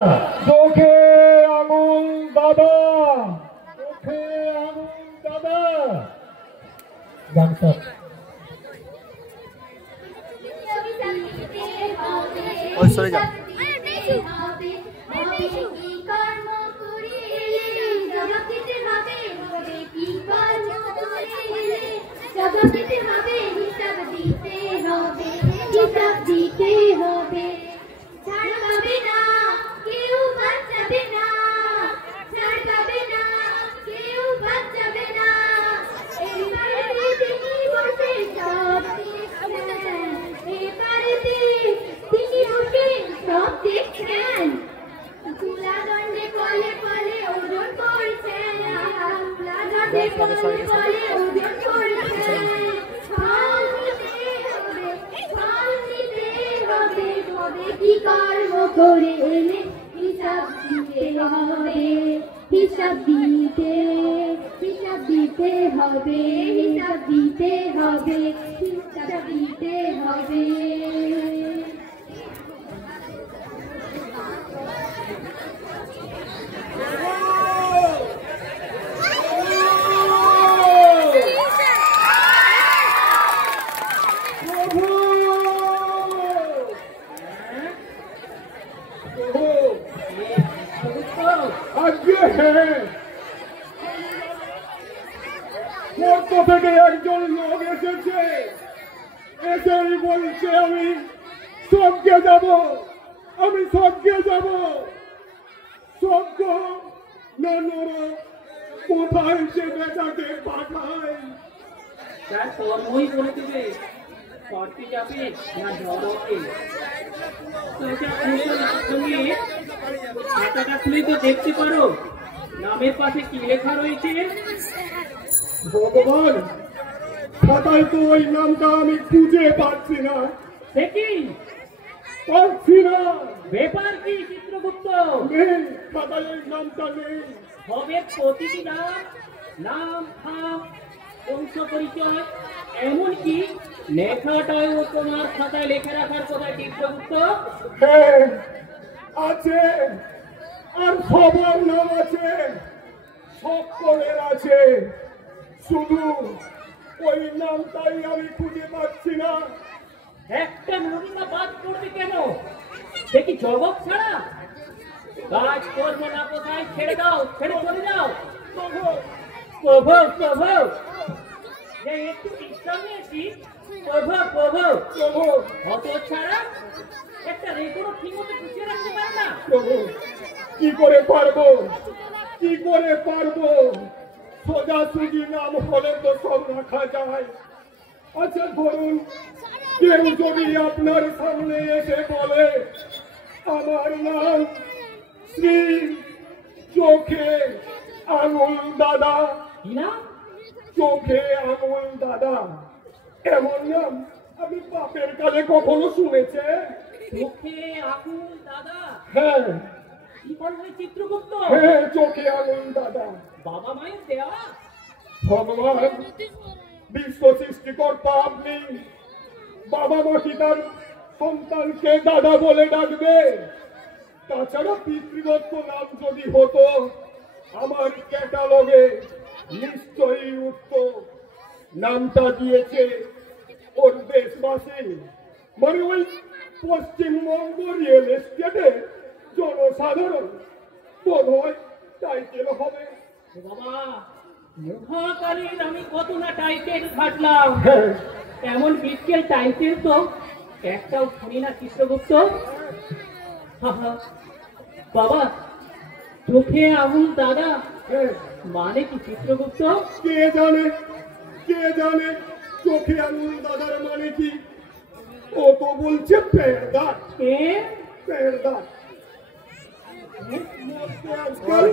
চোখে আঙুল দাদা, চোখে আঙুল দাদা। গান স্যার ওই সরে যাও। হিসাব দিতে হবে, হিসাব দিতে হবে, হিসাব দিতে হবে। থেকে একজন লোক এসেছে, এসেই বলছে আমি স্বর্গে যাব, আমি স্বর্গে যাব। স্বর্গ না নরক, কোথায় সে বেটাকে পাঠায়? তার কর্মই বলে দেবে স্বর্গে যাবে না নরকে। খাতাটা খুলে তো দেখতে পারো নামের পাশে কি লেখা রয়েছে। ভগবান, খাতায় তো ওই নামটা আমি খুঁজে পাচ্ছি না। দেখি পাচ্ছি না। ব্যাপার কি চিত্রগুপ্ত? নেই, খাতায় ওই নামটা নেই। হবে প্রতিটি নাম, নাম, খাম, বংশ পরিচয়, এমনকি লেখাটাও তোমার খাতায় লেখা রাখার কথা চিত্রগুপ্ত। হ্যাঁ আছে, আর খবর নাম আছে, সকলের আছে, শুধু ওই নামটাই আমি খুঁজে পাচ্ছি না। একটা নমুনা বাদ করবে কেন? দেখি জগৎ ছাড়া কাজ করবো না, কোথায় ছেড়ে দাও, ছেড়ে চলে যাও। প্রভু প্রভু প্রভু, যে একটু বিশ্রাম নিয়েছি, প্রভু প্রভু প্রভু অত ছাড়া একটা রেকর্ড ঠিক মতো গুছিয়ে রাখতে পারে না। প্রভু কি করে পারবো, কি করে পারবো? সোজাসুজি নাম হলে তো সব রাখা যায়। আচ্ছা ধরুন, কেউ যদি আপনার সামনে এসে বলে আমার নাম শ্রী চোখে আঙুল দাদা, কি না? চোখে আঙুল দাদা, এমন নাম আমি বাপের কালে কখনো শুনেছে? চোখে আঙুল দাদা? হ্যাঁ কি বলবে চিত্রগুপ্ত? হ্যাঁ, চোখে আঙুল দাদা। বাবা মায়ের দেওয়া? ভগবান, বিশ্ব সৃষ্টিকর্তা আপনি, বাবা মা কি তার সন্তানকে দাদা বলে ডাকবে? তাছাড়া পিতৃদত্ত নাম যদি হতো আমার ক্যাটালগে নিশ্চয়ই উঠত। নামটা দিয়েছে ওর দেশবাসী, মানে ওই পশ্চিমবঙ্গ রিয়েল এস্টেটে জনসাধারণ। বোধ হয় টাইটেল হবে। বাবা, মহাকালীন আমি কত না টাইটেল ঘাটলাম, এমন বিকেল টাইটেল তো একটাও শুনি না চিত্রগুপ্ত। বাবা, চোখে আঙুল দাদা মানে কি চিত্রগুপ্ত? কে জানে, কে জানে চোখে আঙুল দাদার মানে কি? ও তো বলছে পেড়দার। পেড়দার আজকাল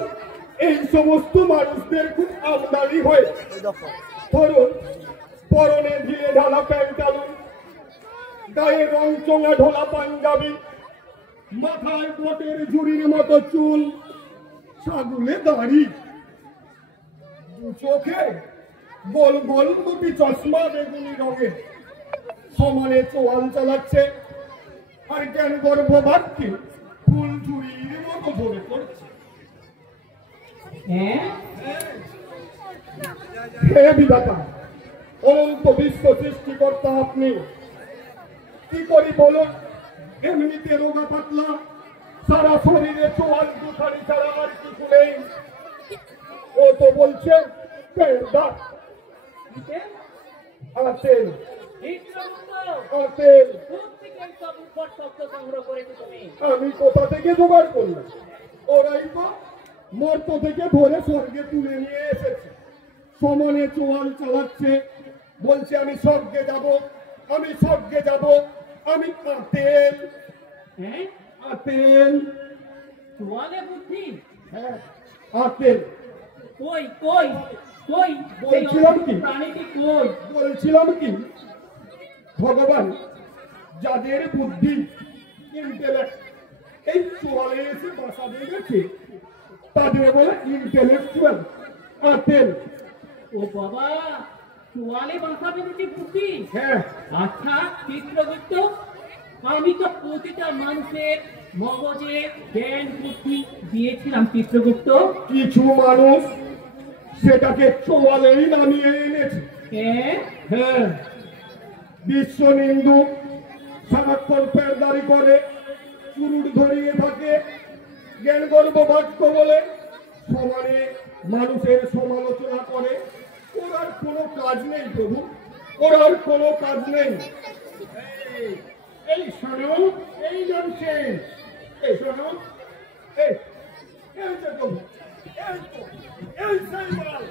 এই সমস্ত মানুষদের খুব আমদানি হয়। ধরুন, পরনে দিয়ে ঢালা প্যান্টালুন, গায়ে রং চোঙা ঢোলা পাঞ্জাবি, মাথায় বটের ঝুড়ির মতো চুল, ছাগুলে দাড়ি, চোখে গোল গোল দুটি চশমা বেগুনি রঙের, সমানে চোয়াল চালাচ্ছে, আর জ্ঞান গর্ভ বাক্যে ফুল ঝুড়ির মতো মনে পড়ছে। হ্যাঁ হে বিধাতা, অনন্ত বিশ্ব সৃষ্টিকর্তা আপনি, কি করি বলুন? এমনিতে রোগা পাতলা, সারা শরীরে চোয়াল দুখানি ছাড়া আর কিছু নেই। ও তো বলছে পেট দাঁত, আর তেল, আর তেল। আমি কোথা থেকে জোগাড় করলাম? ওরাই তো মর্ত থেকে ধরে স্বর্গে তুলে নিয়ে এসেছে। সমানে চোয়াল চালাচ্ছে, বলছে আমি স্বর্গে যাব, আমি স্বর্গে যাব, আমি আতেল। হ্যাঁ আতেল, তোয়ালে বুদ্ধি হ্যাঁ আতেল। কই কই কই বলছিলাম কি? প্রাণীটি কই? বলছিলাম কি, ভগবান যাদের বুদ্ধি ইন্টেলেক্ট এই চোয়ালে এসে বাসা দিয়ে গেছে, তাদের বলে ইন্টেলেকচুয়াল আতেল। ও বাবা, তোয়ালে বাসা বেঁধেছে বুদ্ধি। হ্যাঁ, আচ্ছা চিত্রগুপ্ত, আমি তো প্রতিটা মানুষের মগজে জ্ঞান বুদ্ধি দিয়েছিলাম চিত্রগুপ্ত। কিছু মানুষ সেটাকে চোয়ালেই নামিয়ে এনেছে। হ্যাঁ হ্যাঁ, বিশ্ব নিন্দু, সারাক্ষণ পেরদারি করে, চুরুট ধরিয়ে থাকে, জ্ঞান গর্ব বাক্য বলে সমানে মানুষের সমালোচনা করে। ওর আর কোনো কাজ নেই প্রভু, ওর আর কোনো কাজ নেই। এই শোনো, এই জনসে, এই শোনো, এই এই যে প্রভু, এই তো, এই সেই মাল,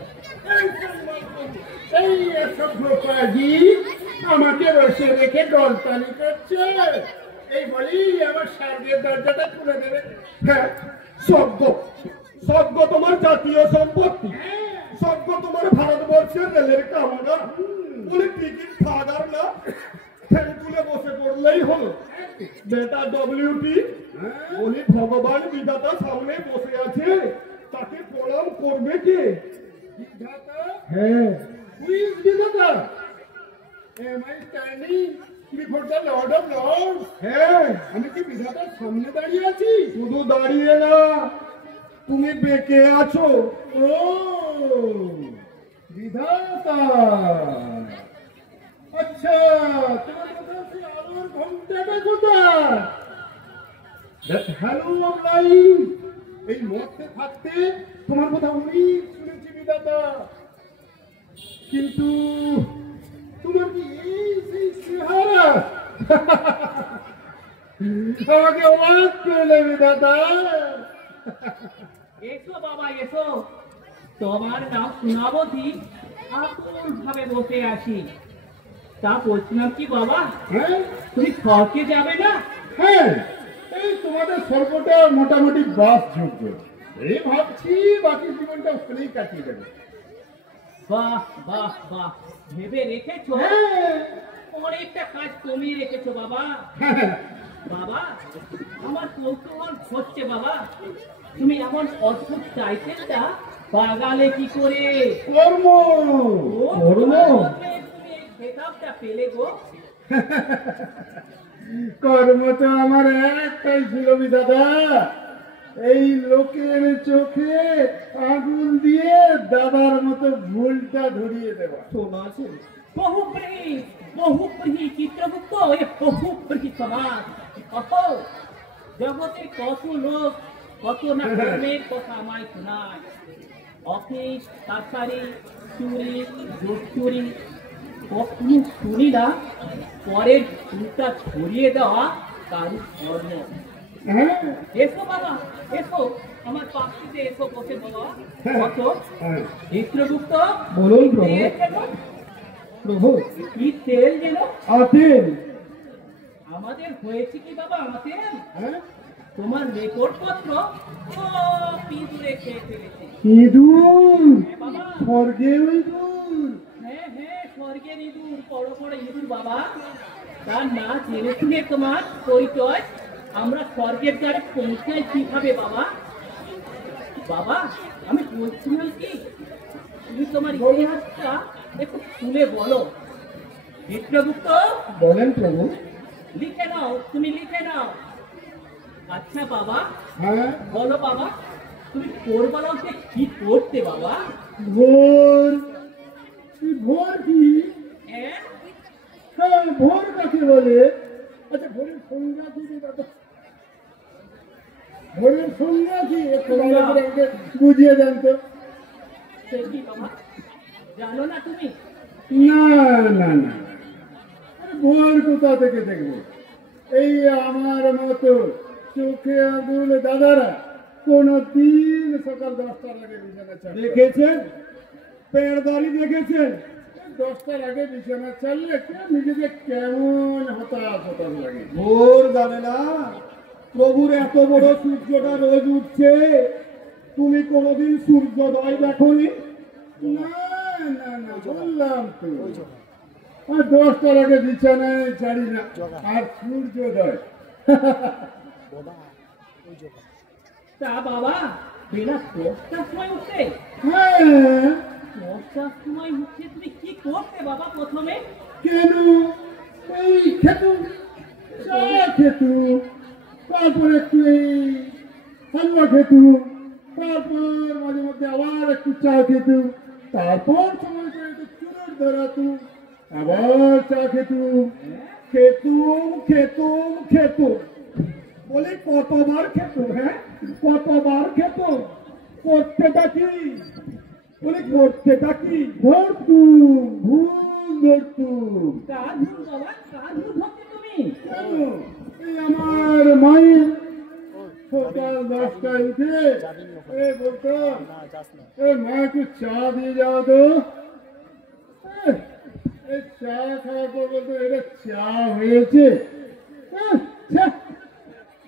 এই সেই মাল প্রভু। এই অসভ্যপাজি আমাকে বসে রেখে দলতালি করছে। এই বলি আমার স্বর্গের দরজাটা খুলে দেবে। হ্যাঁ, স্বর্গ, স্বর্গ তোমার জাতীয় সম্পত্তি, স্বর্গ তোমার ভারতবর্ষের রেলের কামনা। বলে টিকিট ফাদার না, ফের তুলে বসে পড়লেই হলো। বেটা ডব্লিউটি উনি ভগবান বিধাতা সামনে বসে আছে, তাকে প্রণাম করবে কে? বিধাতা? হ্যাঁ, Who is বিধাতা? Am I standing before the Lord of Lords? হ্যাঁ, আমি কি বিধাতার সামনে দাঁড়িয়ে আছি? শুধু দাঁড়িয়ে না, তুমি বেঁকে আছো। ও বিধাতা, আচ্ছা তোমার কথা হচ্ছে আলোর ঘন্টাটা কোথায়? That halo of light, এই মধ্যে থাকতে তোমার কথা অনেক শুনেছি বিধাতা, কিন্তু তোমার কি এই সেই চেহারা? আমাকে অবাক করলে বিধাতা। এসো বাবা এসো, তোমার নাম শোনাবতী আকুল ভাবে বসে আছি। তা বলছিলাম কি বাবা, হ্যাঁ তুমি স্বর্গে যাবে না? হ্যাঁ, এই তোমাদের স্বর্গটা মোটামুটি বাসযোগ্য। এই ভাবছি বাকি জীবনটা ওখানেই কাটিয়ে দেবে। বাহ বাহ বাহ, ভেবে রেখেছো, হ্যাঁ অনেকটা কাজ কমিয়ে রেখেছো বাবা। হ্যাঁ, বাবা আমার কৌতূহল হচ্ছে বাবা, তুমি এমন অদ্ভুত টাইটেলটা বাগালে কি করে? কর্ম ও, কর্ম তোমার মধ্যে তুমি এই খেতাবটা পেলে গো? কর্ম তো আমার একটাই ছিল বিধাতা, এই লোকের চোখে আগুন দিয়ে দাদার মতো ভুলটা ধরিয়ে দেওয়া। শোনা আছে? বহুব্রীহি চিত্রগুপ্ত, এ বহুব্রীহি সমাজ। অহো, জগতের কত লোক কত না কর্মের কথা আমায় শোনায়। অফিস কাছারি চুরি চুরি কখনো শুনি না পরের চুলটা ছড়িয়ে দেওয়া কারু ধর্ম। হ্যাঁ এসো বাবা এসো, আমার পাখিতে এসো বসে বাবা। কত হ্যাঁ, চিত্রগুপ্ত, বলুন প্রভু। তেল যেন, প্রভু, কি তেল যেন আতেল। আমাদের হয়েছে কি বাবা? আমাদের হ্যাঁ, তোমার রেকর্ড পত্র ও পিঁদুরে খেয়ে ফেলেছে। ইঁদুর, হ্যাঁ বাবা, স্বর্গের ইঁদুর। হ্যাঁ হ্যাঁ, স্বর্গের ইঁদুর, বড় বড় ইঁদুর বাবা। তার না জেনে শুনে তোমার পরিচয় আমরা স্বর্গের দ্বারে পৌঁছাই কিভাবে বাবা? বাবা আমি বলছিলাম কি, তুমি তোমার ইতিহাসটা একটু খুলে বলো। চিত্রগুপ্ত বলেন প্রভু। লিখে নাও, তুমি লিখে নাও। আচ্ছা বাবা, হ্যাঁ বলো বাবা, তুমি কোরবানকে কি করতে বাবা? ভোর ভোর কি? হ্যাঁ, হ্যাঁ ভোর কাকে বলে? আচ্ছা ভোরের সংজ্ঞা কি রে দাদা? ভোরের সংজ্ঞা কি একটু ভালো করে আমাকে বুঝিয়ে দেন তো। সে কি বাবা, জানো না তুমি? না না না, আরে ভোর কোথা থেকে দেখবো? এই আমার মতো চোখে আঙুল দাদারা কোনদিন সকাল 10টার আগে বিছানা ছাড়ে? দেখেছেন? পেড়দারি দেখেছেন? 10টার আগে বিছানা ছাড়লে নিজেকে কেমন হতাশ হতাশ লাগে। ভোর জানে না প্রভুর এত বড় সূর্যটা রোজ উঠছে, তুমি কোনোদিন সূর্যোদয় দেখোনি? না না না, বললাম তো আর 10টার আগে বিছানায় ছাড়ি না। আর সূর্যোদয় তা বাবা, বেলা 10টার সময় উঠতে? হ্যাঁ 10টার সময় উঠে তুমি কি করতে বাবা প্রথমে? কেন? এই খেতু, চা খেতু, তারপর একটু এই হালুয়া খেতু, তারপর মাঝে মধ্যে আবার একটু চা খেতু, তারপর সময় করে একটু চুরুট ধরাতু, আবার চা খেতু। খেতুম খেতুম খেতুম বলে কতবার খেতুম? হ্যাঁ কতবার খেতুম? করতেটা কি? বলে করতেটা কি? ধরতুম, ভুল ধরতুম। কার ভুল বাবা, কার ভুল হচ্ছে তুমি? কেন? এই আমার মায়ের সকাল 10টায় উঠে বলতো, মা একটু চা দিয়ে যাও তো। এই চা খাওয়ার পর বলতো, এটা চা হয়েছে? ছ্যা,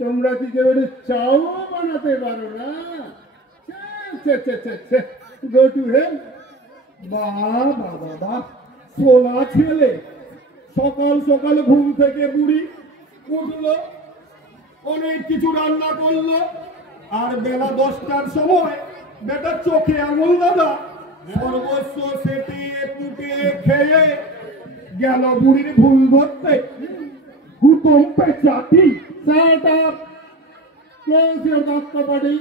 তোমরা কি কেউ একটু চাও বানাতে পারো না? Go to hell. বাবা দাদা, সোনা ছেলে সকাল সকাল ঘুম থেকে বুড়ি উঠলো, অনেক কিছু রান্না করলো, আর বেলা 10টার সময় বেটা চোখে আঙুল দাদা সর্বস্ব সেটিয়ে কুটিয়ে খেয়ে গেল বুড়ির ভুল ধরতে। হুতম পেঁচাটি। Shut up! Close your mouth, buddy.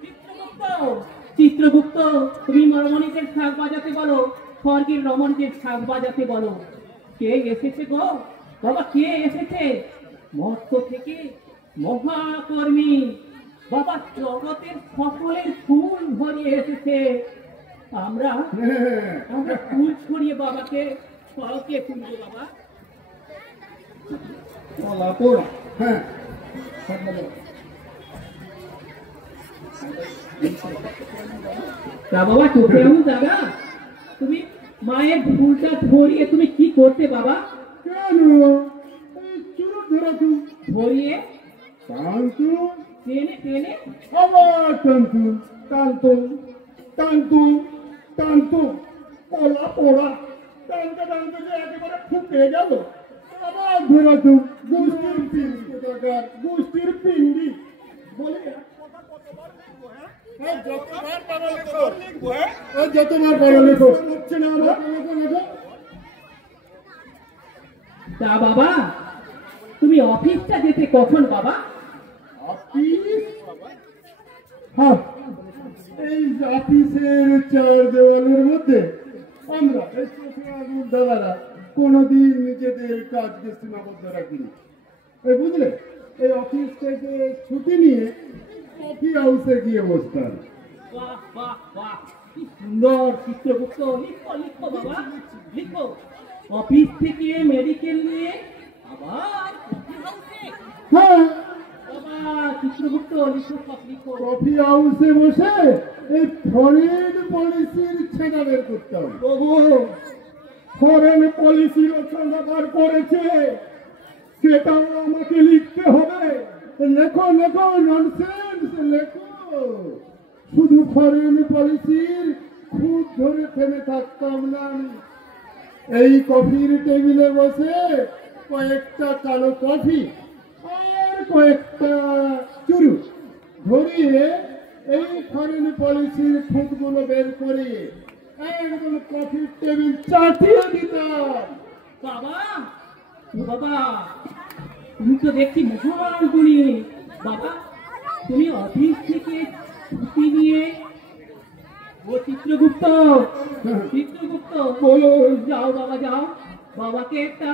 Chitragupta, Chitragupta, তুমি রমণীকে শাক বাজাতে বলো, স্বর্গের রমণীকে শাক বাজাতে বলো। কে এসেছে গো বাবা, কে এসেছে? মর্ত থেকে মহাকর্মী বাবা, জগতের সকলের ফুল ভরিয়ে এসেছে। আমরা আমরা ফুল ছড়িয়ে বাবাকে কাউকে তুলবো বাবা। কলা পোড়া। হ্যাঁ তা বাবা, চোখে এমন জায়গা, তুমি মায়ের ফুলটা ধরিয়ে তুমি কি করতে বাবা? কেন? এই চুরুট ধরাতু, ধরিয়ে টানতু, টেনে টেনে আবার টানতু। টানতুম টানতুম টানতুম কলা পোড়া। টানতে টানতে যে একেবারে ফুটে গেল। আবার ধরাতু। গোষ্ঠীর পিন্ডি কোথাকার। গোষ্ঠীর পিন্ডি বলে এক কথা কতবার লিখবো? হ্যাঁ যতবার পারো লেখো। লিখবো? হ্যাঁ যতবার পারো লেখো। হচ্ছে না আমার। লেখো লেখো। তা বাবা, তুমি অফিসটা যেতে কখন বাবা? অফিস? হ্যাঁ, এই অফিসের চার দেওয়ালের মধ্যে আমরা এই চোখে আগুন দাদারা কোনোদিন নিজেদের কাজকে সীমাবদ্ধ রাখিনি। এই বুঝলে, এই অফিস থেকে ছুটি নিয়ে কফি হাউসে গিয়ে বসতাম। বাহ বাহ বাহ, কি সুন্দর চিত্রগুপ্ত। লিখো লিখো বাবা, লিখো। অফিস থেকে মেডিকেল নিয়ে আবার কফি হাউসে। হ্যাঁ, বাবা চিত্রগুপ্ত, লিখো সব লিখো। কফি হাউসে বসে এই ফরেন পলিসির ছেঁড়া বের করতাম। প্রভু, ফরেন পলিসি রচনা বার করেছে, সেটাও আমাকে লিখতে হবে। লেখো লেখো, ননসেন্স লেখো। শুধু ফরেন পলিসির খুব ধরে থেমে থাকতাম না আমি। এই কফির টেবিলে বসে কয়েকটা কালো কফি আর কয়েকটা চুরু ধরিয়ে এই ফরেন পলিসির খুঁতগুলো বের করে একদম কফির টেবিল চাটিয়ে দিতাম। বাবা, ও বাবা, তুমি তো দেখছি মহান গুণী। বাবা তুমি অফিস থেকে ছুটি নিয়ে ও চিত্রগুপ্ত চিত্রগুপ্ত বলো। যাও বাবা যাও, বাবাকে একটা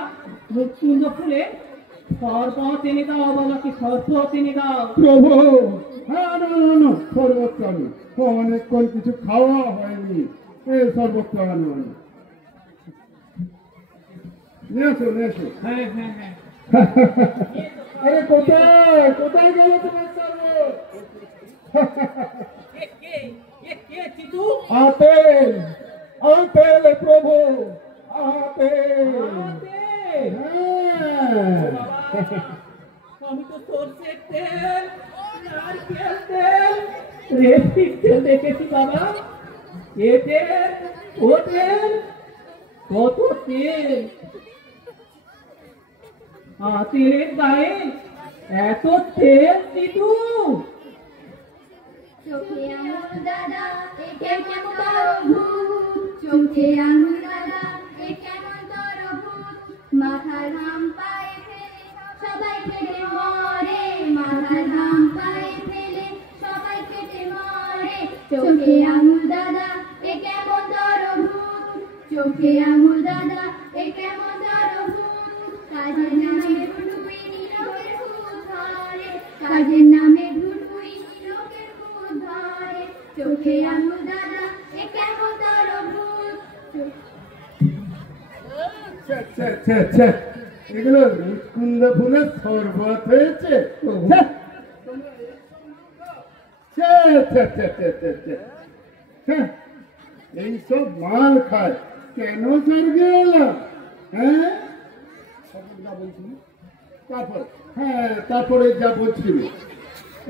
মুকুন্দ ফুলে শরবত এনে দাও, বাবাকে শরবত এনে দাও। প্রভু, হ্যাঁ, না না না, সর্বত্র আনো। অনেকক্ষণ কিছু খাওয়া হয়নি, সর্বত্র আনো। নিয়ে এসো, নিয়ে এসো। হ্যাঁ হ্যাঁ হ্যাঁ আরে কোথায় কোথায় গেল তোমার সর্বত? কে কে কে চিতু? আপেল আপেল প্রভু, আপেল। আপেল। হ্যাঁ। বাবা, আমি তো সরষের তেল, নারকেল তেল, রেসির তেল দেখেছি বাবা। এ তেল, ও তেল, কত তেল। তেলের গায়ে এত তেল চিতু। চোখে আঙুল দাদা এ কেমন তরভুজ, চোখে আঙুল দাদা এ কেমন তরভুজ, মাথার ঘাম পায়ে ফেলে সবাই কেটে মরে, মাথার ঘাম পায়ে ফেলে সবাই কেটে মরে। চোখে আঙুল দাদা এ কেমন তরভুজ, চোখে আঙুল দাদা এ কেমন তরভুজ, কাজের নামে ঢুটুই লোকের খুব ধরে, কাজের নামে ঢুটুই লোকের খুব ধরে। চোখে আঙুল দাদা এ কেমন তরভুজ। ছ্যা, ছ্যা, ছ্যা, ছ্যা। এগুলো মুকুন্দ ফুলের শরবত হয়েছে। ছ্যা। ছ্যা, ছ্যা, ছ্যা, ছ্যা, ছ্যা, ছ্যা। ছ্যা। এইসব মাল খায়, কেন স্বর্গে এলাম? হ্যাঁ, তারপর হ্যাঁ, তারপরে যা বলছিল,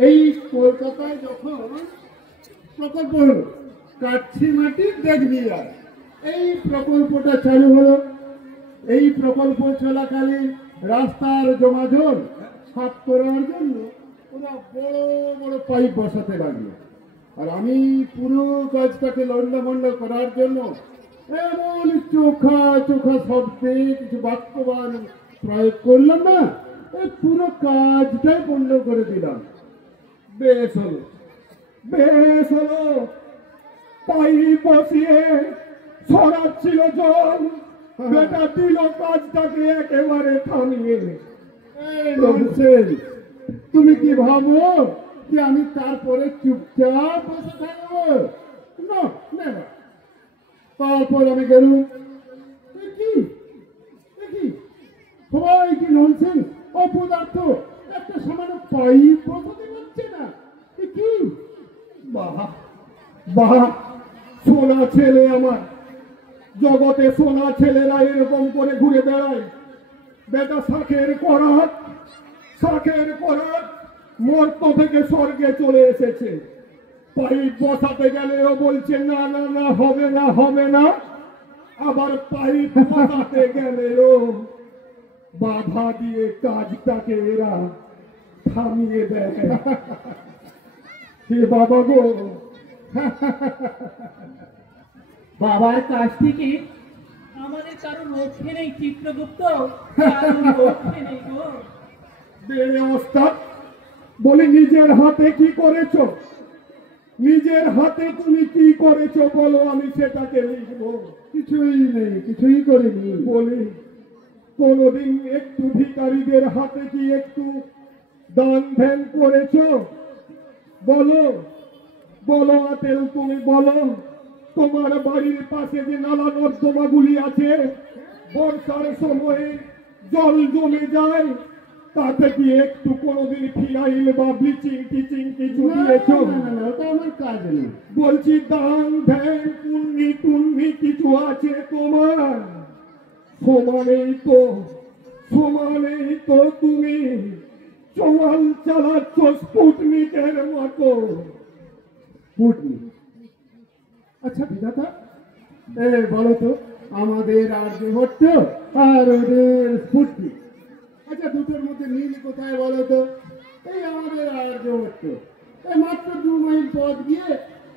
এই কলকাতায় যখন প্রকল্প হলো কাচ্ছি মাটি দেখবি, আর এই প্রকল্পটা চালু হলো, এই প্রকল্প চলাকালীন রাস্তার জমাজল সাফ করার জন্য ওরা বড় বড় পাইপ বসাতে লাগলো। আর আমি পুরো কাজটাকে লন্ডভন্ড করার জন্য এমন চোখা চোখা শব্দে কিছু বাক্যবান প্রয়োগ করলাম না, এই পুরো কাজটাই বন্ধ করে দিলাম। বেশ হলো, বেশ হলো। পাইপ বসিয়ে ছড়াচ্ছিল জল, বেটা দিল কাজটাকে একেবারে থামিয়ে। এই nonsense! তুমি কি ভাবো যে আমি তারপরে চুপচাপ বসে থাকবো? না, never. তারপর আমি গেলুম, এ কি সবাই কি ননসেন্স, অপদার্থ, একটা সামান্য পাইপ বসাতে পারছে না। এ কি? বাহ বাহ, সোনা ছেলে আমার। জগতে সোনা ছেলেরা এরকম করে ঘুরে বেড়ায়। বেটা শাখের করাত, শাখের করাত মর্ত থেকে স্বর্গে চলে এসেছে। পাইপ বসাতে গেলেও বলছে না না না, হবে না হবে না। আবার পাইপ বসাতে গেলেও বাধা দিয়ে কাজটাকে এরা থামিয়ে দেয়। হে বাবা গো, বাবার কাছ থেকে আমাদের কারো রক্ষে নেই চিত্রগুপ্ত, কারো রক্ষে নেই গো। বেড়ে ওস্তাদ বলি, নিজের হাতে কি করেছো? নিজের হাতে তুমি কি করেছো বলো, আমি সেটাকে লিখবো। কিছুই নেই, কিছুই করিনি। বলি, কোনদিন একটু ভিখারিদের হাতে কি একটু দান ধ্যান করেছো? বলো বলো আতেল, তুমি বলো। তোমার বাড়ির পাশে যে নালা নর্দমাগুলি আছে, বর্ষার সময়ে জল জমে যায়, তাতে কি একটু কোনোদিন ফিনাইল বা ব্লিচিং টিচিং কিছু দিয়েছো? না, না, না, ওটা আমার কাজ নেই। বলছি দান ধ্যান পুণ্যি টুন্নি কিছু আছে তোমার? সমানেই তো তুমি চোয়াল চালাচ্ছ স্পুটনিকের মতো। স্পুটনিক? আচ্ছা বিধাতা, বলো তো, আমাদের আর্যভট্ট আর ওদের স্পুটনিক, আচ্ছা দুটোর মধ্যে মিল কোথায় বলো তো? এই আমাদের আর্যভট্ট মাত্র 2 মাইল পথ গিয়ে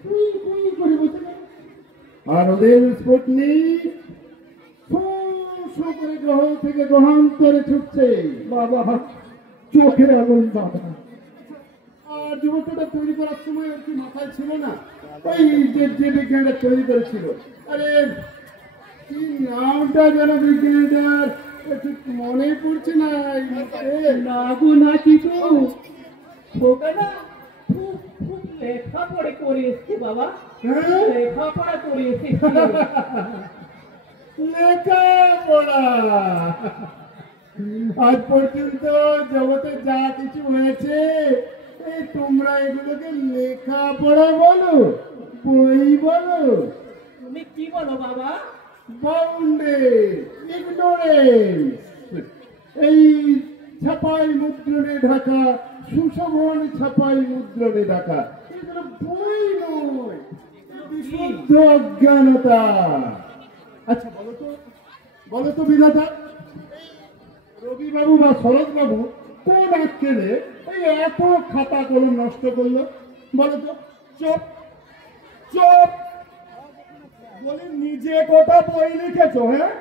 কুই কুই করে বসে গেল, আর ওদের স্পুটনিক করে গ্রহ থেকে গ্রহান্তরে ছুটছে। বাবা, চোখে আগুন বাবা। যুবকটা তৈরি করার সময় আর কি মাথায় ছিল না, ওই যে বিজ্ঞানীটা তৈরি করেছিল, আরে কি নামটা যেন বিজ্ঞানীটার ঠিক মনে পড়ছে না এই মুহূর্তে। না গো না চিতু, ওকে না খুব খুব লেখাপড়া করে এসছি বাবা, হ্যাঁ? লেখাপড়া করে এসেছি। লেখাপড়া আজ পর্যন্ত জগতে যা কিছু হয়েছে এই তোমরা এগুলোকে লেখাপড়া বলো, বই বলো? তুমি কি বলো বাবা? ইগনোরেন্স। এই ছাপাই মুদ্রণে ঢাকা, সুশোভন ছাপাই মুদ্রণে ঢাকা, এগুলো বই নয়, বিশুদ্ধ অজ্ঞানতা। আচ্ছা বলো তো বিধাতা, রবিবাবু বা শরৎবাবু কোন আক্কেলে এই এত খাতা কলম নষ্ট করলো বলো তো? চুপ চুপ, বলি নিজে কটা বই লিখেছো? হ্যাঁ,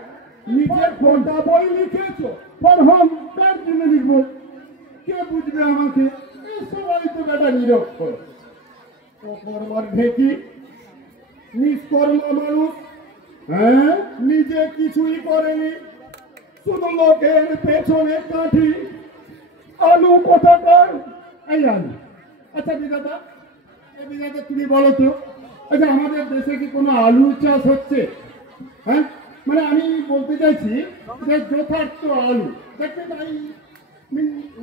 নিজের কটা বই লিখেছো? ফরহম কার জন্য লিখবো? কে বুঝবে আমাকে? এই সবাই তো বেটা নিরক্ষর। অকর্মার ঢেকি, নিষ্কর্মা মানুষ, হ্যাঁ, নিজে কিছুই করেনি, শুধু লোকের পেছনে কাঠি। আলু কোথাকার? এই আলু। আচ্ছা বিধাতা, এই বিধাতা তুমি বলো তো, আচ্ছা আমাদের দেশে কি কোনো আলু চাষ হচ্ছে? হ্যাঁ, মানে আমি বলতে চাইছি যে যথার্থ আলু, দেখবেন এই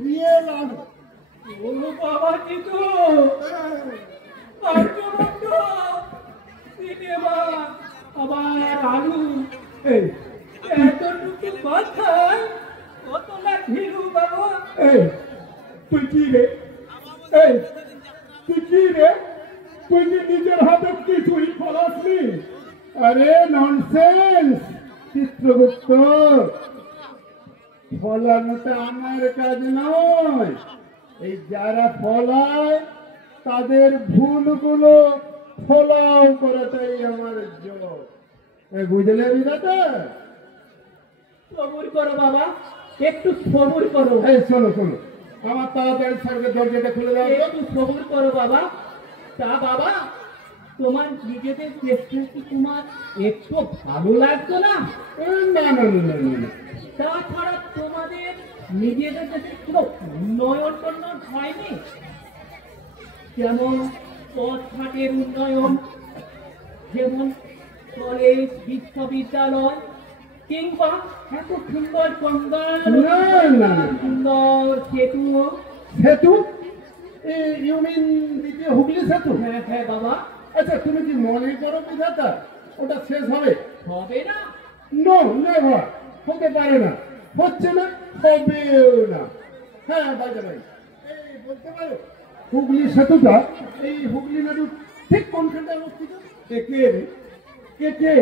রিয়েল আলু। ও বাবা চিতু, আর্যভট্ট, সিনেমা, আবার আলু, এই এতটুকু কথায় কত না ভিড়ু বাবা। এই তুই কি রে? এই তুই কি রে? তুই কি নিজের হাতে কিছুই ফলাসনি? আরে ননসেন্স চিত্রগুপ্ত, ফলানোটা আমার কাজ নয়, এই যারা ফলায় তাদের ভুলগুলো ফলাও করাটাই আমার জব। বুঝলে বিধাতা? সবুর করো বাবা, একটু সবুর করো, এই শোনো আমার তাড়াতাড়ি স্বর্গের দরজাটা খুলে দাও তো। একটু সবুর করো বাবা। তা বাবা, তোমার নিজেদের চেষ্টা কি তোমার একটু ভালো লাগতো না? না। তাছাড়া তোমাদের নিজেদের দেশে কোনো উন্নয়ন টন্নয়ন হয়নি? যেমন পথঘাটের উন্নয়ন, যেমন কলেজ বিশ্ববিদ্যালয়, কিংবা এত সুন্দর না। সুন্দর সেতু। সেতু? ইউ মিন দ্বিতীয় হুগলি সেতু? হ্যাঁ হ্যাঁ বাবা। আচ্ছা তুমি কি মনে করো বিধাতা ওটা শেষ হবে? হবে না? নো, নেভার, হতে পারে না, হচ্ছে না, হবেও না। হ্যাঁ বাজা ভাই, এই বলতে পারো হুগলি সেতুটা এই হুগলি নদীর ঠিক কোনখানটায় অবস্থিত? কে কে রে? কে কে?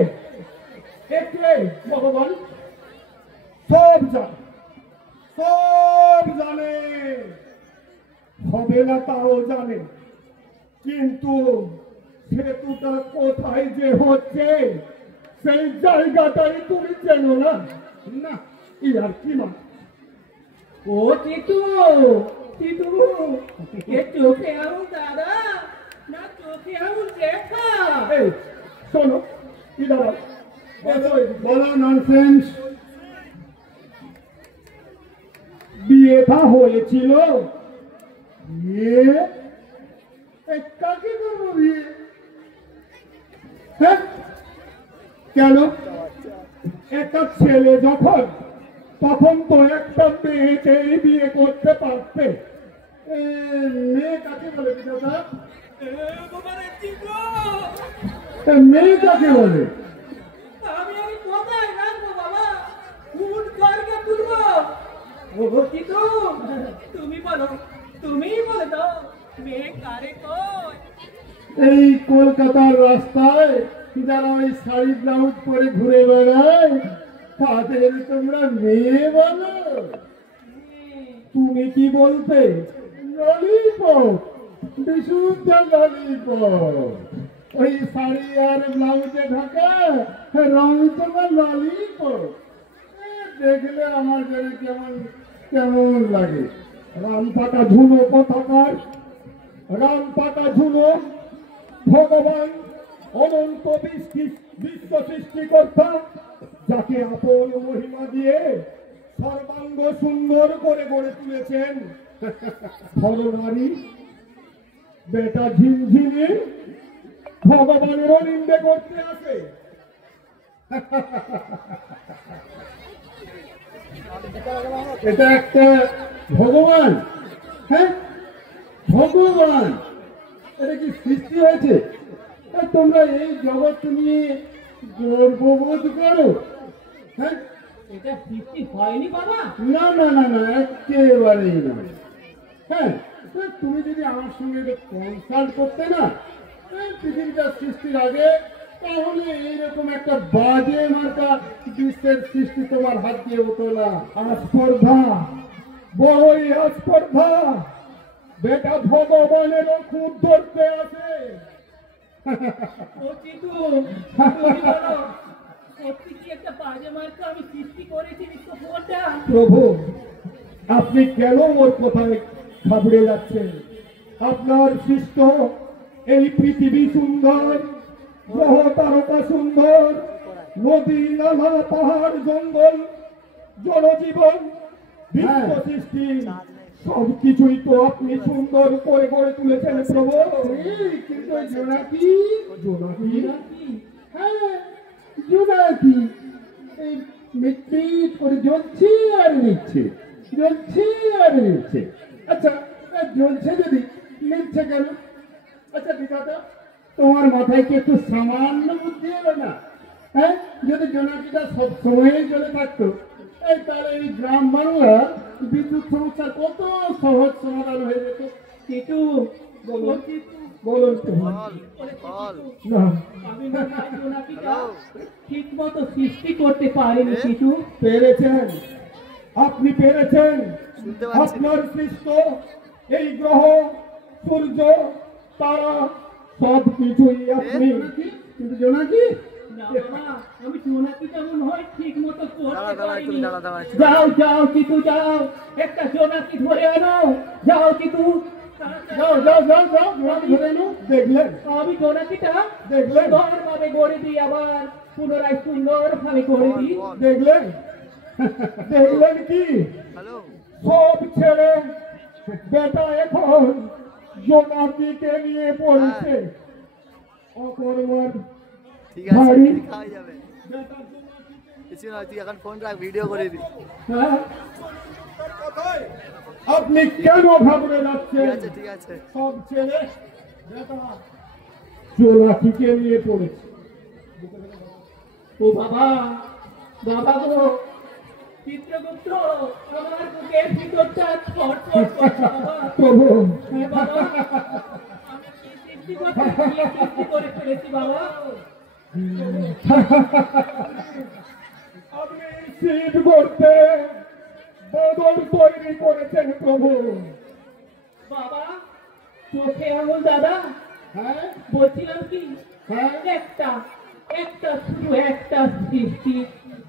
কে কে? ভগবান সব জানে, সব জানে, হবে না তাও জানে, কিন্তু সেতুটা কোথায় যে হচ্ছে সেই জায়গাটাই তুমি চেনো না। না, ইয়ার কি মানে? ও চিতু, চিতু, এ চোখে আঙুল দাদা না চোখে আঙুল দেখা? এই শোনো, কি দাঁড়াও, বলো ননসেন্স। বিয়েটা হয়েছিল। বিয়ে? এই কাকে করবো বিয়ে? হ্যাঁ, কেন? একটা ছেলে যখন, তখন তো একটা মেয়েকেই বিয়ে করতে পারতে। মেয়ে কাকে বলে বিধাতা? বাবারে চিতু, মেয়ে কাকে বলে? আমি কোথায় রাখবো বাবা? কোন কারকে তুলবো? ও চিতু, তুমি বলো, তুমিই বলে দাও, মেয়ে কারে কয়? এই কলকাতার রাস্তায় যারা ওই শাড়ি ব্লাউজ পরে ঘুরে বেড়ায় তাদের তোমরা মেয়ে বলো? তুমি কি বলতে? ললিপপ, বিশুদ্ধ ললিপপ, ওই শাড়ি আর ব্লাউজে ঢাকা রং তোমার ললিপপ। দেখলে আমার যেন কেমন কেমন লাগে। রাম ফাটা ধুলো কোথাকার? রাম পাকা ঝুলন ভগবান অনন্ত বিশ্ব সৃষ্টিকর্তা, যাকে আপন মহিমা দিয়ে সর্বাঙ্গ সুন্দর করে গড়ে তুলেছেন। ভগবানী বেটা ঝিমঝিমি ভগবানেরও নিন্দে করতে আসে। এটা একটা ভগবান? হ্যাঁ, ভগবান এটা কি সৃষ্টি হয়েছে? আর তোমরা এই জগৎ নিয়ে গর্ববোধ করো? হ্যাঁ, এটা সৃষ্টি হয়নি বাবা। না না না না, একেবারেই না। হ্যাঁ, তুমি যদি আমার সঙ্গে কনসাল্ট করতে না পৃথিবীটা সৃষ্টির আগে, তাহলে এইরকম একটা বাজে মার্কা বিশ্বের সৃষ্টি তোমার হাত দিয়ে হতো না। আস্পর্ধা, বড়ই আস্পর্ধা, বেটা ভগবানেরও খুব ধরতে আছে। ও চিতু, তুমি বলো, সত্যি কি একটা বাজে মার্কা আমি সৃষ্টি করেছি বিশ্বকর্মাটা? প্রভু, আপনি কেন ওর কথায় ঘাবড়ে যাচ্ছেন? আপনার সৃষ্ট এই পৃথিবী সুন্দর, গ্রহ তারকা সুন্দর, নদী নালা পাহাড় জঙ্গল জনজীবন বিশ্ব সৃষ্টি সবকিছুই তো আপনি সুন্দর করে গড়ে তুলেছেন প্রভু। কিন্তু জোনাকি, জোনাকি হ্যাঁ জোনাকি এই মিটমিট করে জ্বলছে আর নিচ্ছে, জ্বলছে আর নিচ্ছে। আচ্ছা, জ্বলছে যদি নিচ্ছে কেন? আচ্ছা বিধাতা, তোমার মাথায় কি একটু সামান্য বুদ্ধি এলো না? হ্যাঁ, যদি জোনাকিটা সবসময়ই জ্বলে থাকতো, তাহলে এই গ্রাম বাংলা বিদ্যুৎ সমস্যার কত সহজ সমাধান হয়ে যেত। চিতু, বলুন। ও চিতু, বলুন প্রভু। না, আমি না জোনাকিটা ঠিক মতো সৃষ্টি করতে পারিনি চিতু। পেরেছেন, আপনি পেরেছেন। শুনতে পাচ্ছি। আপনার সৃষ্ট এই গ্রহ সূর্য তারা সব কিছুই আপনি। কিন্তু জোনাকি না বাবা, আমি জোনাকিটা মনে হয় ঠিক মতো করতে দাঁড়া, দাঁড়া, পারিনি। তুমি দাঁড়া, দাঁড়া, একটু যাও যাও চিতু যাও, একটা জোনাকি ধরে আনো। যাও চিতু, যাও যাও যাও যাও, জোনাকি ধরে এনো। দেখলেন, আমি জোনাকিটা দেখলেন, সুন্দরভাবে গড়ে দিই, আবার পুনরায় সুন্দরভাবে গড়ে দিই। দেখলেন, দেখলেন কি? হ্যালো, সব ছেড়ে বেটা এখন জোনাকিকে নিয়ে পড়েছে। অকর্মার ঠিক আছে, ভারী। খাওয়া যাবে। বেটা জোনাকিকে কিছু না, তুই এখন ফোন রাখ, ভিডিও করে দি। হ্যাঁ? কথায় আপনি কেন ঘাবড়ে ঠিক যাচ্ছেন? আছে, ঠিক আছে। সব ছেলে বেটা জোনাকিকে নিয়ে পড়েছে। ও বাবা, বাবা গো, চিত্রগুপ্ত, আমার বুকের ভিতরটা ছটফট করছে বাবা। প্রভু, হ্যাঁ বাবা, আমি কি সৃষ্টি করতে, কি সৃষ্টি করে ফেলেছি বাবা? আপনি শীত করতে বদল তৈরি করেছেন প্রভু। বাবা, চোখে আঙুল দাদা, হ্যাঁ বলছিলাম কি, হ্যাঁ একটা শুধু একটা সৃষ্টি,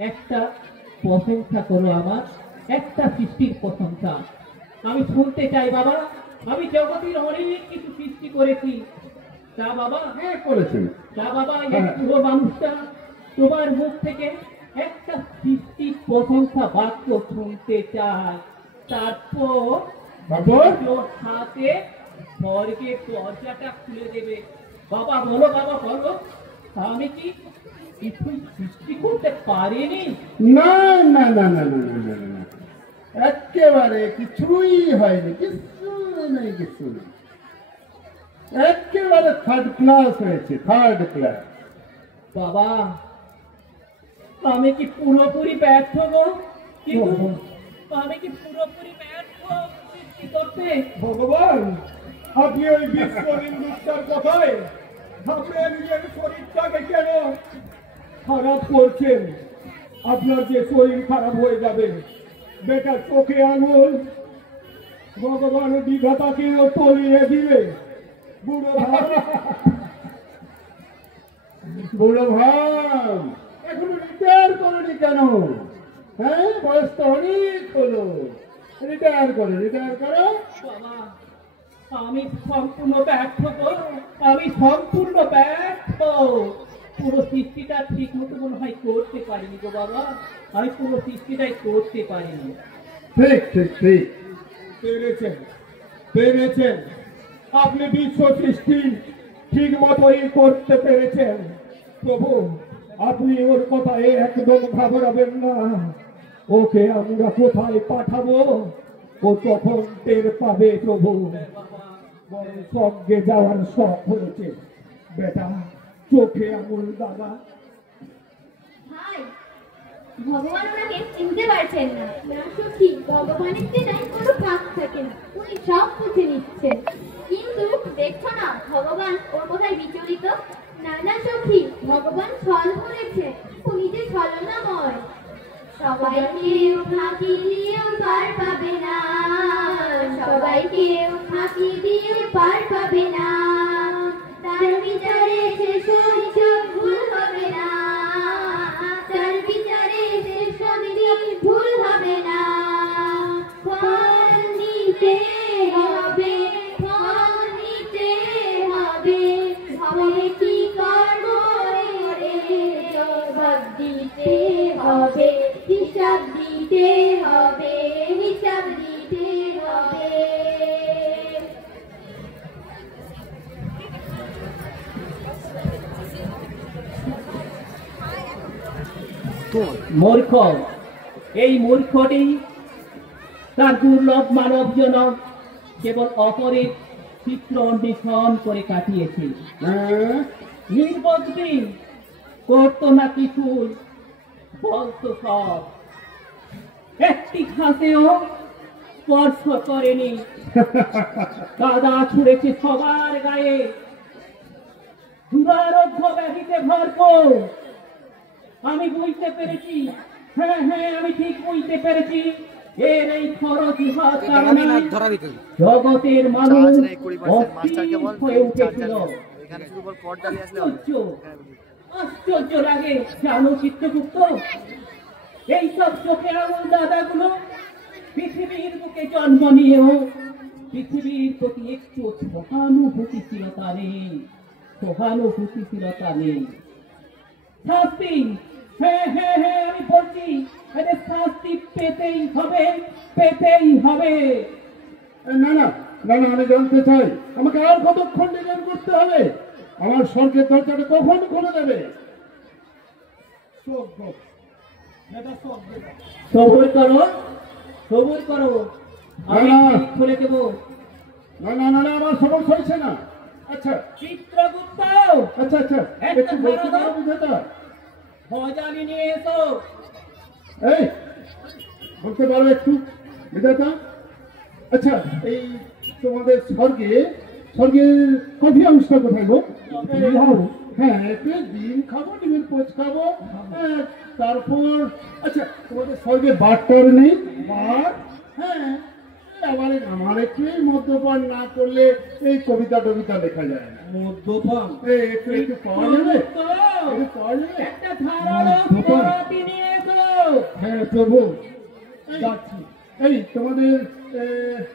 একটা প্রশংসা করো আমার, একটা সৃষ্টির প্রশংসা আমি শুনতে চাই বাবা। আমি জগতের অনেক কিছু সৃষ্টি করেছি, তা বাবা, হ্যাঁ করেছেন। তা বাবা, এই পুরো মানুষটা তোমার মুখ থেকে একটা সৃষ্টির প্রশংসা বাক্য শুনতে চাই। তারপর তারপর? দ্বিতীয় হাতে স্বর্গের দরজাটা খুলে দেবে। বাবা বলো, বাবা বলো, আমি কি কিছুই সৃষ্টি করতে পারিনি? না না না না না না না না, একেবারে কিছুই হয়নি, কিছু নেই, কিছু নেই, একেবারে থার্ড ক্লাস হয়েছে, থার্ড ক্লাস। বাবা, আমি কি পুরোপুরি ব্যর্থ গো? কিন্তু আমি কি পুরোপুরি ব্যর্থ সৃষ্টি করতে? ভগবান, আপনি ওই বিশ্ব নিন্দুকটার কথায় আপনি নিজের শরীরটাকে কেন খারাপ করছেন? আপনার যে শরীর খারাপ হয়ে যাবে, বেটার চোখে আঙুল ভগবান বিধাতাকেও তলিয়ে দিলে। বুড়ো ভাই, বুড়ো ভাই, এখনো রিটায়ার করনি কেন? হ্যাঁ, বয়স তো অনেক হলো, রিটায়ার করো, রিটায়ার করো। বাবা, আমি সম্পূর্ণ ব্যর্থ গো, আমি সম্পূর্ণ ব্যর্থ। পুরো সৃষ্টিটা ঠিক মতো মনে হয় করতে পারিনি গো বাবা, আমি পুরো সৃষ্টিটাই করতে পারিনি। ঠিক ঠিক ঠিক। পেরেছেন, পেরেছেন, আপনি বিশ্ব সৃষ্টি ঠিক মতোই করতে পেরেছেন। প্রভু, আপনি ওর কথায় একদম ঘাবড়াবেন না। ওকে আমরা কোথায় পাঠাবো ও তখন টের পাবে। প্রভু, বরং স্বর্গে যাওয়ার শখ হয়েছে বেটা, চোখে আঙুল দাদা। ভাই, ভগবান ওনাকে চিনতে পারছেন না। না সখী, ভগবানের চেনায় কোনো ফাঁক থাকে না, উনি সব বুঝে নিচ্ছেন। কিন্তু দেখছো না ভগবান ওর কোথায় বিচলিত? না না সখী, ভগবান ছল করেছে, উনি যে ছলনাময়। সবাইকে ফাঁকি দিয়েও পার পাবে না, সবাইকে ফাঁকি দিয়ে পার পাবে না, তার বিচারে শেষ হিসাব ভুল হবে না, তার বিচারে শেষ ভুল হবে না। ফল নিতে হবে, ফল নিতে হবে, হবে কি কর্ম রে, জবাব দিতে হবে, হিসাব দিতে হবে, হিসাব দিতে হবে। মূর্খ, এই মূর্খটি তার দুর্লভ মানব জনম কেবল অপরের চিত্র অন্বেষণ করে কাটিয়েছে। নির্বুদ্ধি করতো না কিছু, বলতো সব। একটি ঘাসেও স্পর্শ করেনি, কাদা ছুঁড়েছে সবার গায়ে, দুরারোগ্য ব্যাধিতে ভরপুর। আমি বুঝতে পেরেছি, হ্যাঁ হ্যাঁ আমি ঠিক বুঝতে পেরেছি, এর এই খরচ কারণে জগতের মানুষ অস্থির হয়ে উঠেছিল। এখানে শুধু বল পট ডালিয়ে আসলে হবে। আশ্চর্য লাগে জানো চিত্রগুপ্ত, এইসব চোখে আঙুল দাদাগুলো পৃথিবীর বুকে জন্ম নিয়েও পৃথিবীর প্রতি একটু সহানুভূতিশীলতা নেই, সহানুভূতিশীলতা নেই। শাস্তি, হ্যাঁ হ্যাঁ হ্যাঁ আমি বলছি, এদের শাস্তি পেতেই হবে, পেতেই হবে। না না না না, আমি জানতে চাই আমাকে আর কতক্ষণ নির্মাণ করতে হবে? আমার স্বর্গের দরজাটা কখন খুলে দেবে? স্বর্গ, বেটা স্বর্গ। সবুর করো, সবুর করো, আমি না, না। ঠিক খুলে দেবো। না না না না, আমার সমস্যা হয়েছে না। আচ্ছা চিত্রগুপ্ত, আচ্ছা আচ্ছা, একটু বলতে পারো বুঝাটা? ভজানি নিয়ে এসো। এই বলতে পারো একটু বিধাতা? আচ্ছা, এই তোমাদের স্বর্গের কফি অংশটা কোথায় গো? হ্যাঁ, একটু ডিম খাবো, ডিমের পোচ খাবো। হ্যাঁ, তারপর আচ্ছা, তোমাদের স্বর্গের বারটার নেই? বার, হ্যাঁ। আমার একটু মদ্যপান না করলে এই কবিতা টবিতা লেখা যায় না। মদ্যপান? একটু একটু পাওয়া যাবে? একটু পাওয়া যাবে? একটা ধারালো কফি নিয়ে এসো। হ্যাঁ প্রভু, যাচ্ছি। এই তোমাদের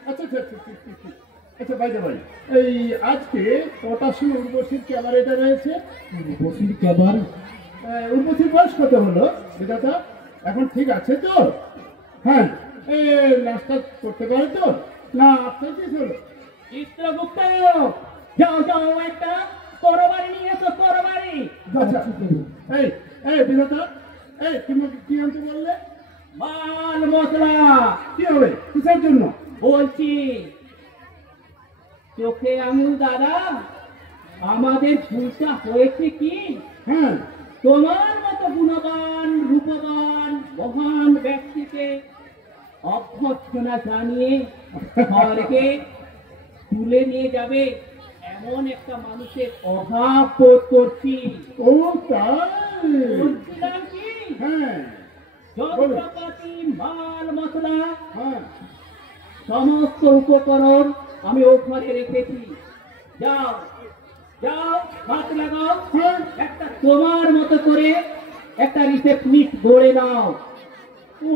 আচ্ছা আচ্ছা আচ্ছা ঠিক ঠিক ঠিক। আচ্ছা বাইরে ভাই, এই আজকে পটাশি উর্বশীর ক্যাবারেটা রয়েছে। উর্বশীর ক্যাবার? উর্বশীর বয়স কত হলো বিধাতা? এখন ঠিক আছে তো? হ্যাঁ, এই নাস্তা করতে পারে তো? না আপনার কি হলো? চিত্রগুপ্ত, যাও যাও একটা তরবারি নিয়ে এসো, তরবারি। আচ্ছা, এই এই বিধাতা, এই তুমি কি আনতে বললে? মাল মশলা কি হবে? কিসের জন্য? বলছি। চোখে আঙুল দাদা, আমাদের ভুলটা হয়েছে কি? হ্যাঁ, তোমার মতো গুণবান রূপবান মহান ব্যক্তিকে অভ্যর্থনা জানিয়ে স্বর্গে তুলে নিয়ে যাবে এমন একটা মানুষের অভাব বোধ করছি। ও তাই? বলছিলাম কি, হ্যাঁ যন্ত্রপাতি মাল মশলা হ্যাঁ, সমস্ত উপকরণ আমি ওখানে রেখেছি। যাও যাও, হাত লাগাও, হ্যাঁ। একটা তোমার মতো করে একটা রিসেপশনিস্ট গড়ে নাও। ও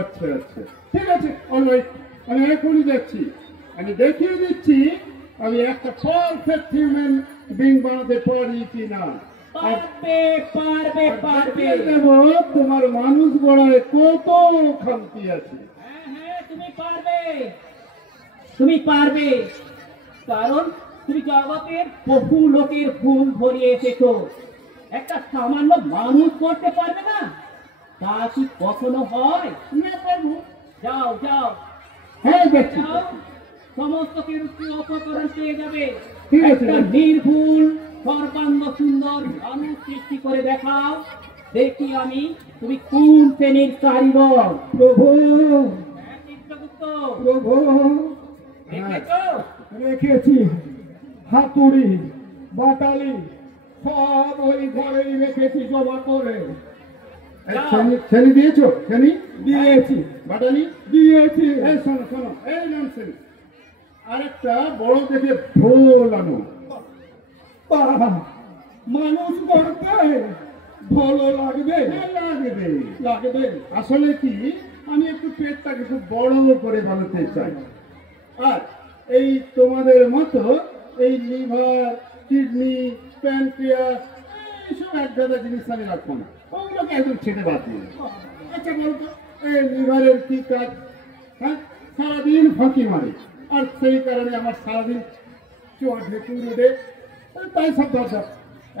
আচ্ছা আচ্ছা, ঠিক আছে, অলরাইট, আমি এখনই যাচ্ছি। আমি দেখিয়ে দিচ্ছি আমি একটা পারফেক্ট হিউম্যান বিং বানাতে পারি কিনা। পারবে পারবে পারবে। দেবো তোমার মানুষ গড়ায় কত খামতি আছে। হ্যাঁ হ্যাঁ তুমি পারবে, তুমি পারবে, কারণ তুমি জগতের বহু লোকের ভুল ধরিয়ে এসেছো। একটা সামান্য মানুষ করতে পারবে না, তা কি কখনো হয়? না পারবো। যাও যাও হ্যাঁ দেখছি। যাও, সমস্ত কিছু উপকরণ পেয়ে যাবে। ঠিক আছে। একটা নির্ভুল সর্বাঙ্গ সুন্দর মানুষ সৃষ্টি করে দেখাও, দেখি আমি তুমি কোন শ্রেণীর কারিগর। প্রভু হ্যাঁ, চিত্রগুপ্ত, প্রভু দেখেছো? রেখেছি হাতুড়ি বাটালি সব ওই ঘরেই রেখেছি জমা করে। ছেনি দিয়েছো? ছেনি দিয়েছি বাটালি দিয়েছি। এই শোনো শোনো, এই ননসেন্স। আরেকটা বড় দেখে ঢোল আনো। বাবা, মানুষ করতে ভালো লাগবে লাগবে লাগবে। আসলে কি আমি একটু পেটটাকে খুব বড় করে বানাতে চাই। আর এই তোমাদের মতো এই লিভার, কিডনি, প্যানক্রিয়াস এইসব এক গাদা জিনিস আমি রাখবো না, ওগুলোকে একদম ছেড়ে বাদ দিয়ে। আচ্ছা বলতো এই লিভারের কি কাজ? হ্যাঁ, সারাদিন ফাঁকি মারে, আর সেই কারণে আমার সারাদিন চোখ ঢেকুর উঠে, তাই সব দরকার।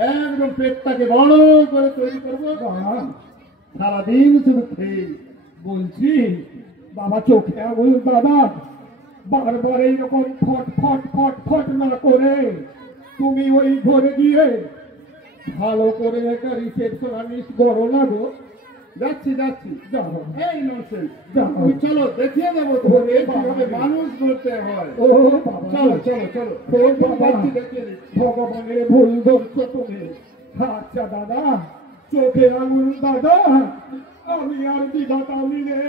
একদম পেটটাকে বড় করে তৈরি করবো, সারাদিন শুধু খেয়ে। বলছি বাবা, চোখে আঙুল দাদা বারবার এইরকম ফট ফট ফট ফট না করে তুমি ওই ঘরে গিয়ে ভালো করে একটা রিসেপশনিস্ট করো না গো। যাচ্ছি যাচ্ছি। যাও। এই ননসেন্স, যাও। তুমি চলো দেখিয়ে দেবো তোমাকে কিভাবে মানুষ গড়তে হয়। ও বাবা, চলো চলো চলো, ও বাবা, যাচ্ছি, দেখিয়ে দিচ্ছি। ভগবানের ভুল ধরছো তুমি। আচ্ছা দাদা, চোখে আঙুল দাদা, আমি আর বিধাতা মিলে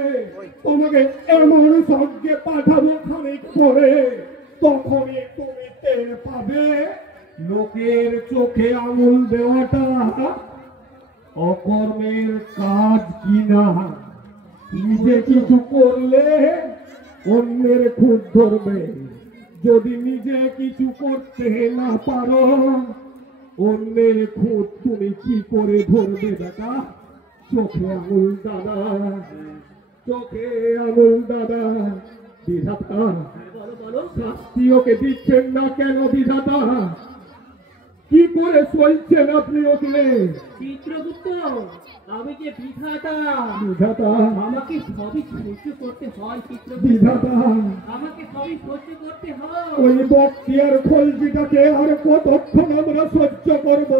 তোমাকে এমন স্বর্গে পাঠাবো খানিক পরে, তখনই তুমি টের পাবে লোকের চোখে আঙুল দেওয়াটা অকর্মের কাজ কিনা। নিজে কিছু করলে অন্যের খুঁত ধরবে, যদি নিজে কিছু করতে না পারো অন্যের খুঁত তুমি কি করে ধরবে দাদা? চোখে আঙুল দাদা, চোখে আঙুল দাদা। বিধাতা বলো বলো। শাস্তি ওকে দিচ্ছেন না কেন বিধাতা? কি করে চলছেন আপনি ওকে? চিত্রগুপ্ত, আমি যে বিধাতা, বিধাতা আমাকে সবই সহ্য করতে হয়। চিত্রগুপ্ত, বিধাতা আমাকে সবই সহ্য করতে হয়। ওই বক্তিয়ার খলজিটাকে আর কতক্ষণ আমরা সহ্য করব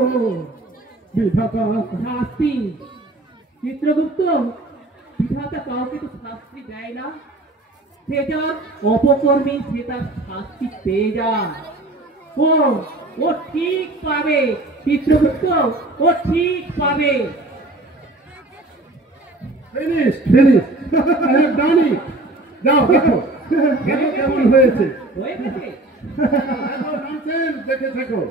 বিধাতা? শাস্তি? চিত্রগুপ্ত, বিধাতা কাউকে তো শাস্তি দেয় না, সে যার অপকর্মী সে তার শাস্তি পেয়ে যায়। ও ও ঠিক পাবে চিত্রগুপ্ত, ও ঠিক পাবে। Finish finish, Danny. যাও দেখো, দেখো কেমন হয়েছে। হয়ে গেছে? দেখো ননসেন্স, দেখে থাকো।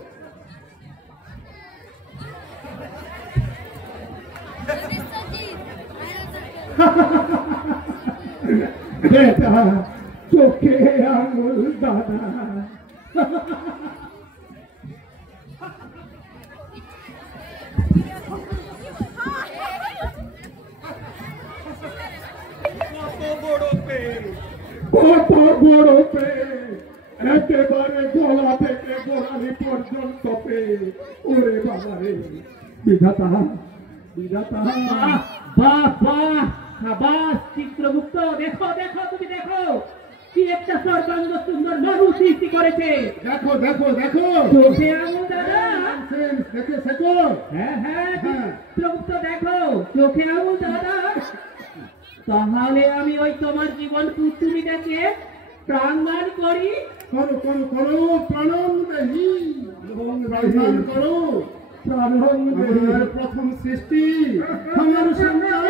বেটা, চোখে আঙুল দাদা। কত বড় পেট, একেবারে গলা থেকে গোড়ালি পর্যন্ত পেট। ওরে বাবা রে, বিধাতা বিধাতা। বাহ বাহ বাহ, সাবাস চিত্রগুপ্ত। দেখো দেখো, তুমি দেখো কি একটা সর্বাঙ্গ সুন্দর মানুষ সৃষ্টি করেছে। দেখো দেখো দেখো, চোখে আঙুল দাদা। ননসেন্স, দেখে শেখো। হ্যাঁ হ্যাঁ হ্যাঁ। চিত্রগুপ্ত, দেখো চোখে আঙুল দাদা। তাহলে আমি ওই তোমার জীবন পুতুলি দেখে প্রাণদান করি। করো করো করো, প্রণাম দেহি, প্রাণদান করো। আমার প্রথম সৃষ্টি, আমার সন্তান।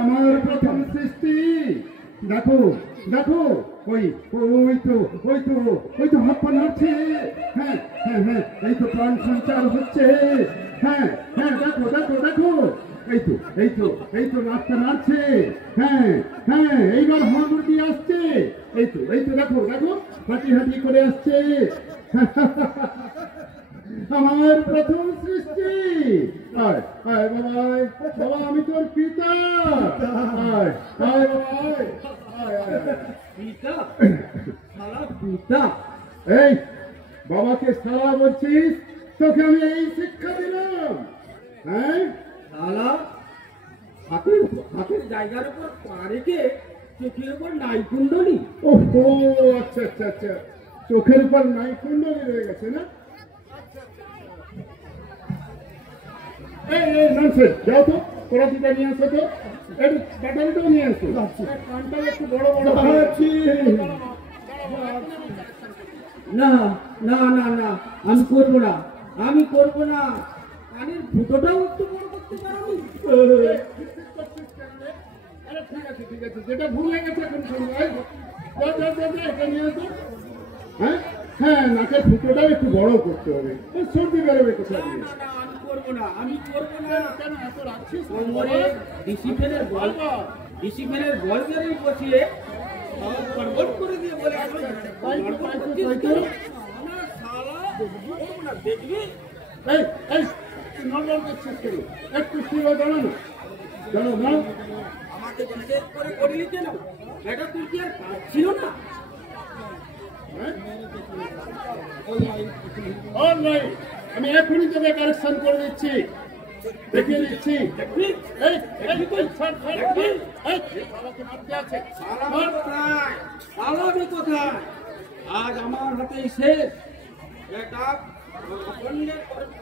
আমার প্রথম সৃষ্টি। দেখো দেখো, ওই ওই তো ওই তো ওই তো হাত পা নাড়ছে। হ্যাঁ হ্যাঁ হ্যাঁ, এই তো প্রাণ সঞ্চার হচ্ছে। হ্যাঁ হ্যাঁ, দেখো দেখো দেখো, এই তো এই তো এই তো রাস্তা নাড়ছে। হ্যাঁ হ্যাঁ, এইবার হাঁটু দিয়ে আসছে। এই তো দেখো দেখো, হাঁটি হাঁটি করে আসছে। আমার প্রথম সৃষ্টি। আয় আয় বাবা, বাবা আমি তোর পিতা। আয় আয় বাবা, আয় আয় আয়। পিতা শালা পিতা এই বাবাকে সারা বলছিস? তোকে আমি এই শিক্ষা দিলাম? হ্যাঁ শালা হাতের হাতের জায়গার উপর পা রেখে চোখের উপর নাই কুণ্ডলি। ওহো, আচ্ছা আচ্ছা আচ্ছা, চোখের উপর নাই কুণ্ডলি রয়ে গেছে না? এই এই ননসেন্স, যাও তো কড়াচিটা নিয়ে আসো তো, একটু ব্যাটারিটাও নিয়ে আসো। কানটা একটু বড় বড় আছে। না না না না, আমি করবো না, আমি করবো না। কানের ফুটোটাও একটু বড় করতে পারবি? আরে ঠিক আছে ঠিক আছে, যেটা ভুল হয়ে গেছে এখন শুনবো। যা যা যা যা, এটা নিয়ে আসো। হ্যাঁ হ্যাঁ, নাকের ফুটোটাও একটু বড় করতে হবে, সর্দি বেরোবে কোথায় দিয়ে। না না, আমি করবো না, আমি করবো না। কেন এত রাখছিস? কোমরে ডিসিপ্লিনের বল, ডিসিপ্লিনের বল ধরে বসিয়ে গড়বড় করে দিয়ে বলে দেখবি। এই এই, নড়বড় করছিস কেন? একটু শুয়ে দাঁড়ানো দাঁড়ো না। আমাকে বিশেষ করে করিলি কেন? এটা তুই কি আর পাচ্ছিল না? অলরাইট, আমি এখনই তোকে কারেকশন করে দিচ্ছি, দেখিয়ে দিচ্ছি। দেখবি এই এই তুই ছাড় ছাড়, এই এই, বাবাকে মারতে আছে। পালাবি কোথায়? পালাবি কোথায়? আজ আমার হাতেই শেষ। এটা অন্যের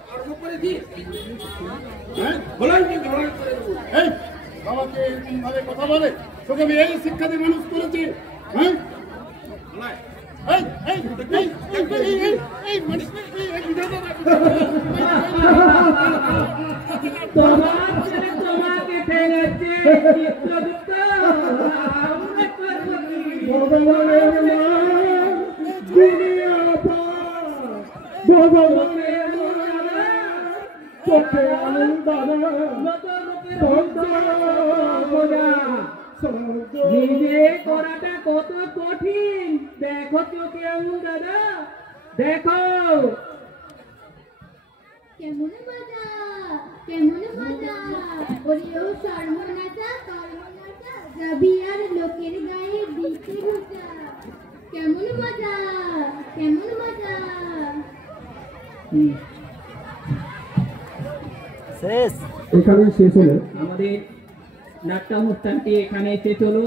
কর্ম করেছি, হ্যাঁ বলাই কি লড়াই করে দেবো। এই বাবাকে এরকম ভাবে কথা বলে? তোকে আমি এই শিক্ষা দিয়ে মানুষ করেছি। হ্যাঁ বলাই। এই এই এই এই এই এই এই মানুষ এই এই বিধাতা তোমার ছেলে তোমাকে ঠেঙেছে চিত্রগুপ্ত, আমরা করবো কি? ভগবানের নাম দুনিয়া পার, ভগবানের নাম চোখে আনন্দ নিজে করাটা কত কঠিন দেখো চোখে আঙুল দাদা, দেখো। কেমন মজা কেমন মজা, ওরে ও সর্বনাশা কর্মনাশা, যাবি আর লোকের গায়ে দিতে ঘুচা। কেমন মজা কেমন মজা। শেষ। এখানে শেষ হলো। আমাদের নাট্য অনুষ্ঠানটি এখানে শেষ হলো।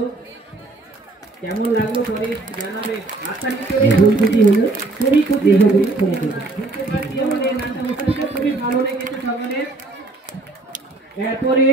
কেমন লাগলো পরে জানাবে। আশা নিশ্চয়ই খুবই খুশি বুঝতে পারছি আমাদের নাট্য অনুষ্ঠানটা খুবই ভালো লেগেছে সকলের। এরপরে